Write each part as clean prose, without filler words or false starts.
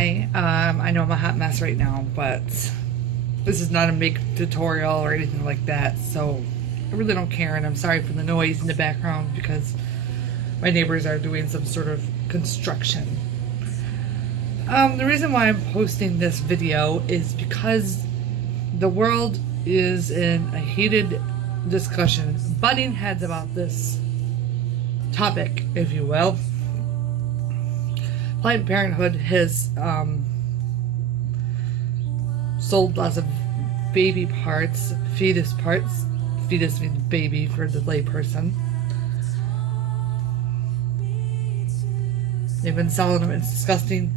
Hi, I know I'm a hot mess right now, but this is not a make tutorial or anything like that, so I really don't care, and I'm sorry for the noise in the background because my neighbors are doing some sort of construction. The reason why I'm posting this video is because the world is in a heated discussion, butting heads about this topic, if you will. Planned Parenthood has sold lots of baby parts, fetus parts. Fetus means baby for the layperson. They've been selling them. It's disgusting.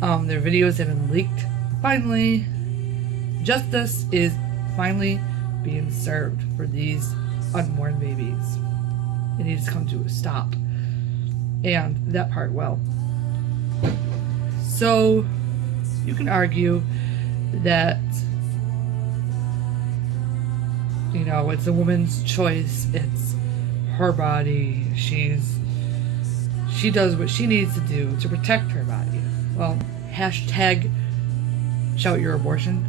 Their videos have been leaked. Finally, justice is finally being served for these unborn babies. It needs to come to a stop. And that part, well. So, you can argue that, you know, it's a woman's choice, it's her body, she does what she needs to do to protect her body. Well, hashtag shout your abortion.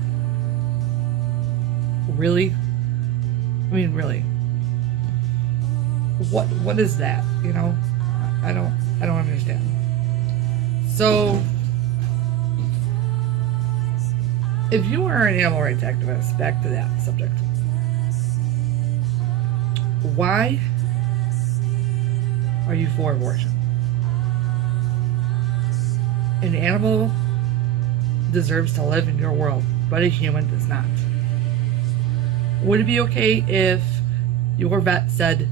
Really? I mean, really. What is that? You know? I don't understand. So, if you are an animal rights activist, back to that subject, why are you for abortion? An animal deserves to live in your world, but a human does not. Would it be okay if your vet said,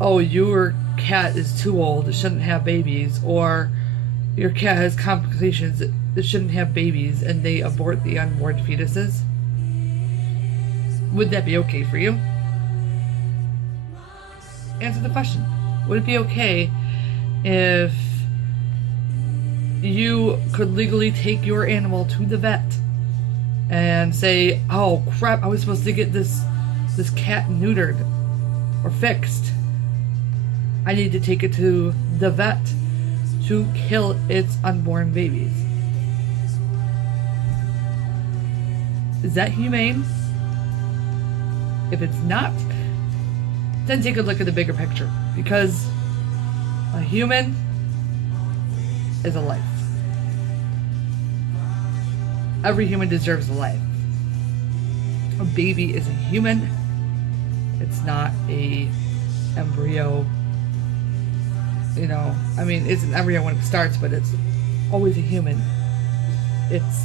oh, your cat is too old, it shouldn't have babies, or your cat has complications, it shouldn't have babies, and they abort the unborn fetuses? Would that be okay for you? Answer the question. Would it be okay if you could legally take your animal to the vet and say, oh crap, I was supposed to get this cat neutered or fixed. I need to take it to the vet to kill its unborn babies. Is that humane? If it's not, then take a look at the bigger picture, because a human is a life. Every human deserves a life. A baby is a human. It's not a embryo. You know, I mean, it's an embryo when it starts, but it's always a human. It's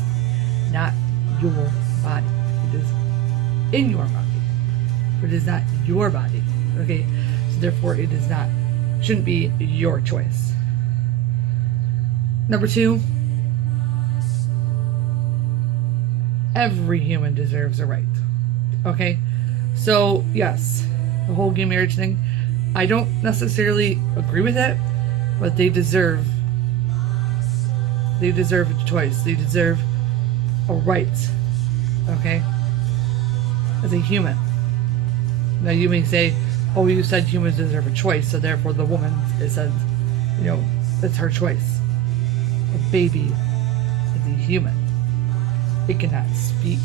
not your body. It is in your body, but it is not your body. Okay, so therefore it is not, shouldn't be your choice. Number two, every human deserves a right. Okay, so yes, the whole gay marriage thing, I don't necessarily agree with it, but they deserve a choice. They deserve a right. Okay, as a human. Now you may say, oh, you said humans deserve a choice, so therefore the woman, it says, you know, it's her choice. A baby is a human. It cannot speak.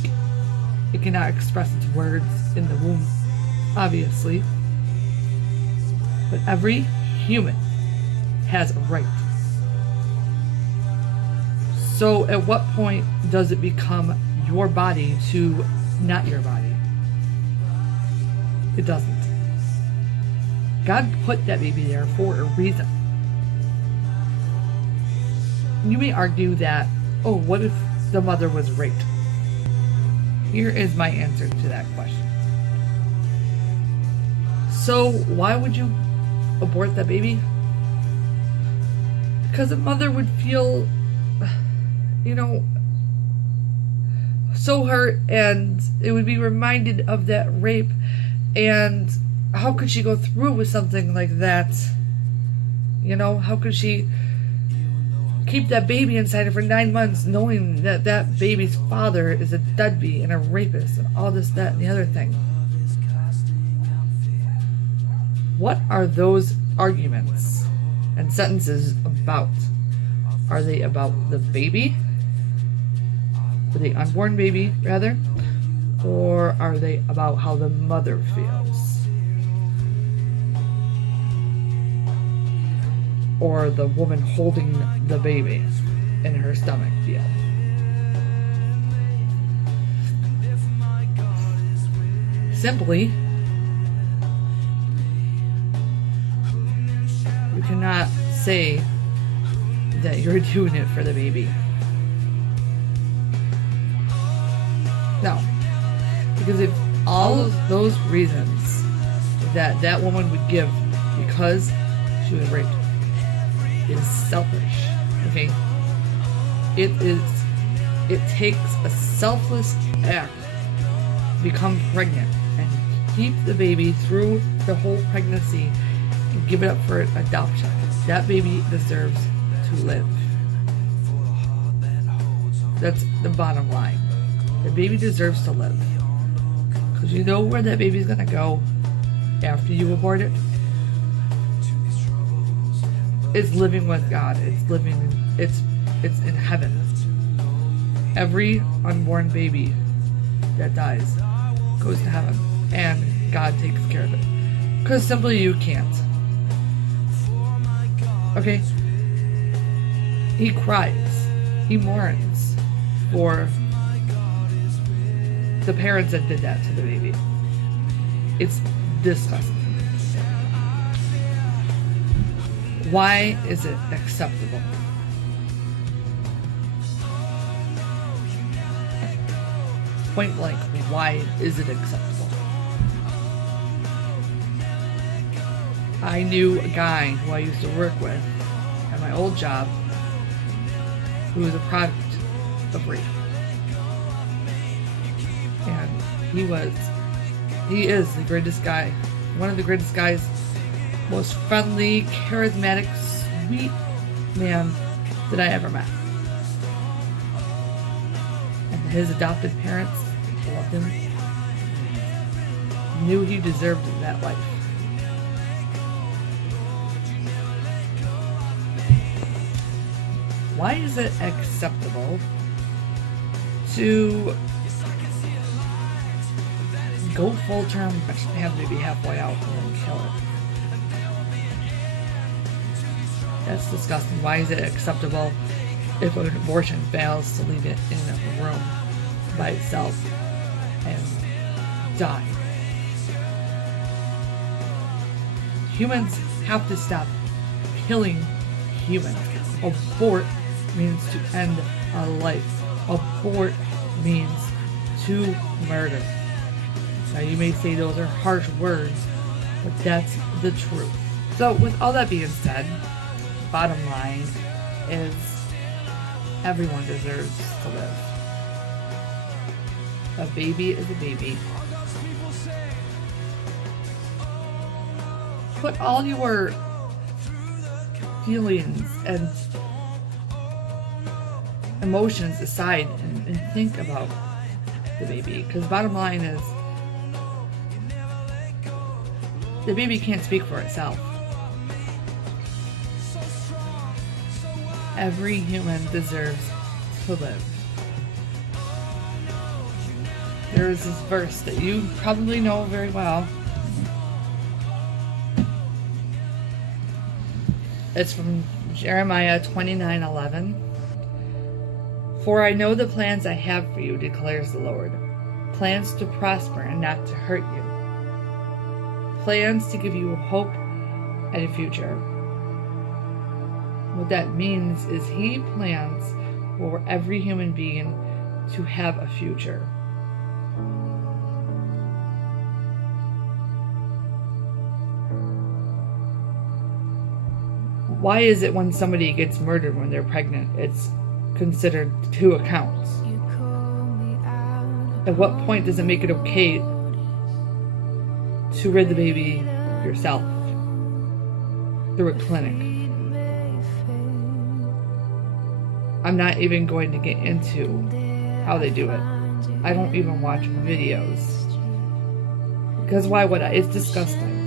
It cannot express its words in the womb, obviously. But every human has a right. So at what point does it become your body to not your body? It doesn't. God put that baby there for a reason. You may argue that, oh, what if the mother was raped? Here is my answer to that question. So why would you abort that baby? Because the mother would feel, you know, so hurt, and it would be reminded of that rape, and how could she go through with something like that? You know, how could she keep that baby inside of her 9 months knowing that that baby's father is a deadbeat and a rapist and all this, that, and the other thing? What are those arguments and sentences about? Are they about the baby? The unborn baby, rather? Or are they about how the mother feels? Or the woman holding the baby in her stomach feel? Simply, you cannot say that you're doing it for the baby. No. Because if all of those reasons that that woman would give because she was raped is selfish, okay? It takes a selfless act to become pregnant and keep the baby through the whole pregnancy and give it up for adoption. That baby deserves to live. That's the bottom line. The baby deserves to live. Because you know where that baby's gonna go after you abort it? It's living with God. It's in heaven. Every unborn baby that dies goes to heaven, and God takes care of it. Because simply you can't. Okay? He cries. He mourns for the parents that did that to the baby. It's disgusting. Why is it acceptable? Point blank, why is it acceptable? I knew a guy who I used to work with at my old job who was a product of rape. And he is the greatest guy. One of the greatest guys, most friendly, charismatic, sweet man that I ever met. And his adopted parents loved him, knew he deserved that life. Why is it acceptable to go full term, have the baby halfway out, and then kill it? That's disgusting. Why is it acceptable if an abortion fails to leave it in a room by itself and die? Humans have to stop killing humans. Abort means to end a life. Abort means to murder. Now you may say those are harsh words, but that's the truth. So with all that being said, bottom line is everyone deserves to live. A baby is a baby. Put all your feelings and emotions aside and think about the baby. Because bottom line is, the baby can't speak for itself. Every human deserves to live. There is this verse that you probably know very well. It's from Jeremiah 29:11. For I know the plans I have for you, declares the Lord. Plans to prosper and not to hurt you. Plans to give you hope and a future. What that means is He plans for every human being to have a future. Why is it when somebody gets murdered when they're pregnant, it's considered 2 accounts? At what point does it make it okay to rid the baby yourself through a clinic? I'm not even going to get into how they do it. I don't even watch videos. Because why would I? It's disgusting.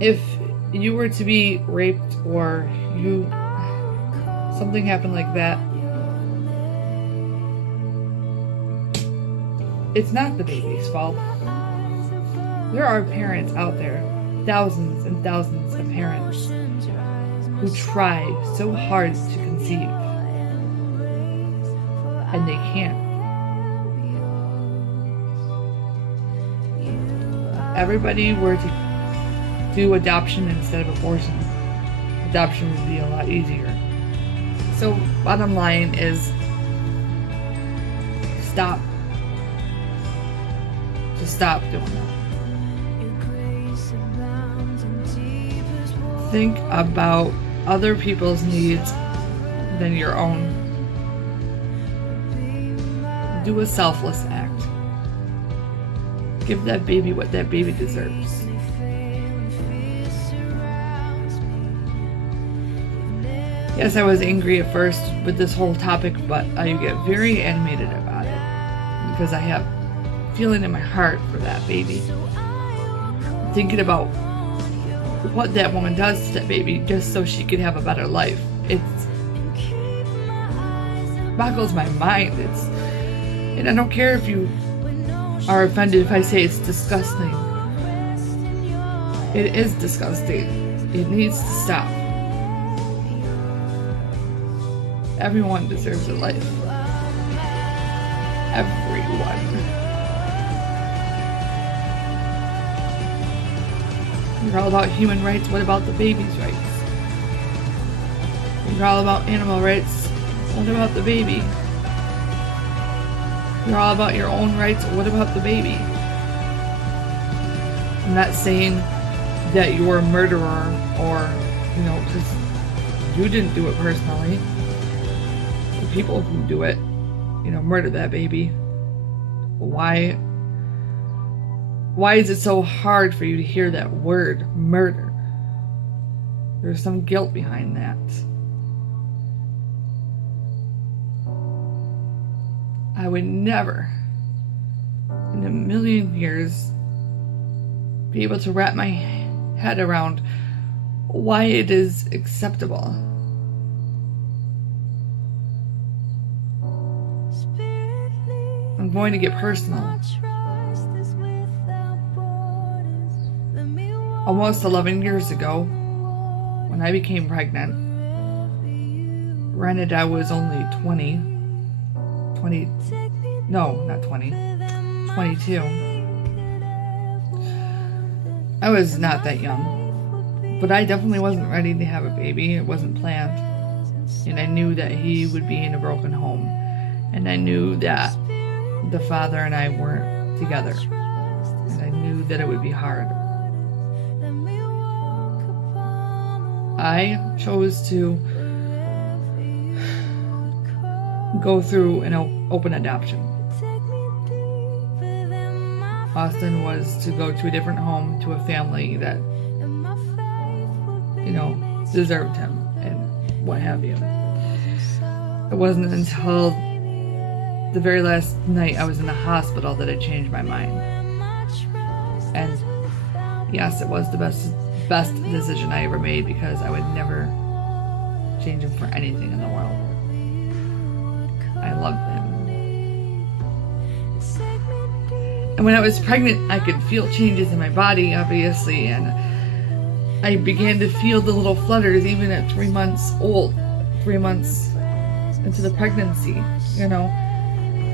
If you were to be raped or something happened like that, it's not the baby's fault. There are parents out there, thousands and thousands of parents, who try so hard to conceive, and they can't. Everybody were to do adoption instead of abortion, adoption would be a lot easier. So bottom line is, stop. Just stop doing that. Think about other people's needs than your own. Do a selfless act. Give that baby what that baby deserves. Yes, I was angry at first with this whole topic, but I get very animated about it because I have a feeling in my heart for that baby. Thinking about what that woman does to that baby just so she could have a better life. It boggles my mind. And I don't care if you are offended if I say it's disgusting. It is disgusting. It needs to stop. Everyone deserves a life. Everyone. You're all about human rights. What about the baby's rights? You're all about animal rights. What about the baby? You're all about your own rights. What about the baby? I'm not saying that you're a murderer or, because you didn't do it personally. The people who do it, murder that baby. Why is it so hard for you to hear that word, murder? There's some guilt behind that. I would never, in a million years, be able to wrap my head around why it is acceptable. I'm going to get personal. Almost 11 years ago, when I became pregnant, granted I was only 22. I was not that young, but I definitely wasn't ready to have a baby. It wasn't planned, and I knew that he would be in a broken home, and I knew that the father and I weren't together, and I knew that it would be hard. I chose to go through an open adoption. Austin was to go to a different home, to a family that, deserved him and what have you. It wasn't until the very last night I was in the hospital that I changed my mind. And yes, it was the best decision I ever made, because I would never change him for anything in the world. I loved him. And when I was pregnant, I could feel changes in my body, obviously, and I began to feel the little flutters even at 3 months old, 3 months into the pregnancy,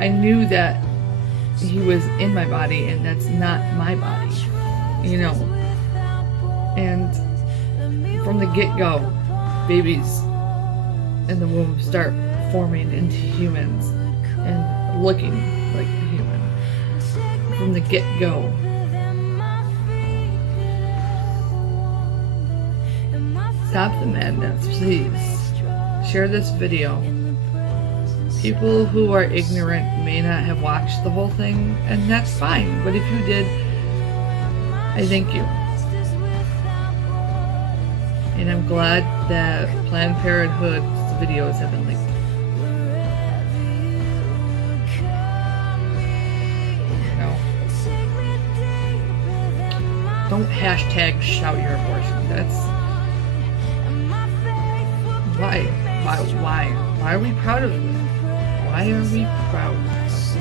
I knew that he was in my body, and that's not my body, And from the get-go, babies in the womb start forming into humans and looking like a human. From the get-go. Stop the madness, please. Share this video. People who are ignorant may not have watched the whole thing, and that's fine. But if you did, I thank you. And I'm glad that Planned Parenthood's videos have been linked. don't hashtag shout your abortion. That's why are we proud of this? Why are we proud?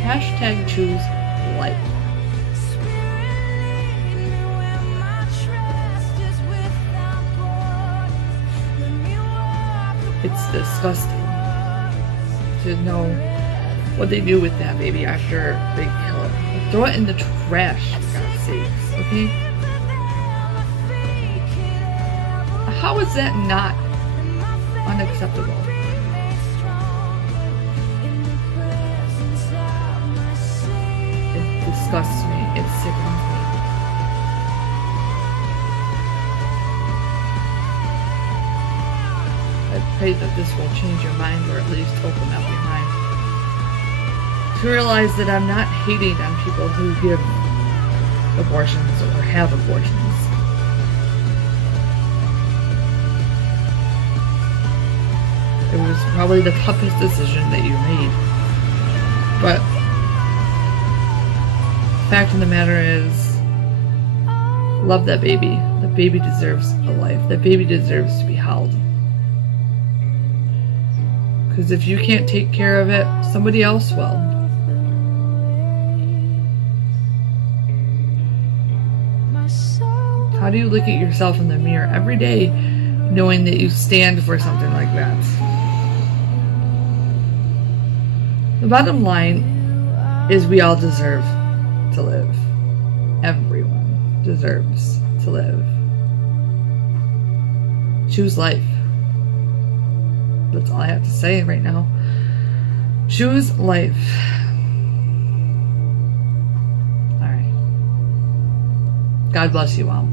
Hashtag choose life. It's disgusting to know what they do with that baby after they kill it. Throw it in the trash, for God's sakes, okay? How is that not unacceptable? It disgusts me. It sickens me. I pray that this will change your mind, or at least open up your mind to realize that I'm not hating on people who give abortions or have abortions. It was probably the toughest decision that you made. But the fact of the matter is, love that baby. The baby deserves a life. That baby deserves to be held. Because if you can't take care of it, somebody else will. How do you look at yourself in the mirror every day knowing that you stand for something like that? The bottom line is we all deserve to live. Everyone deserves to live. Choose life. That's all I have to say right now. Choose life. All right. God bless you all.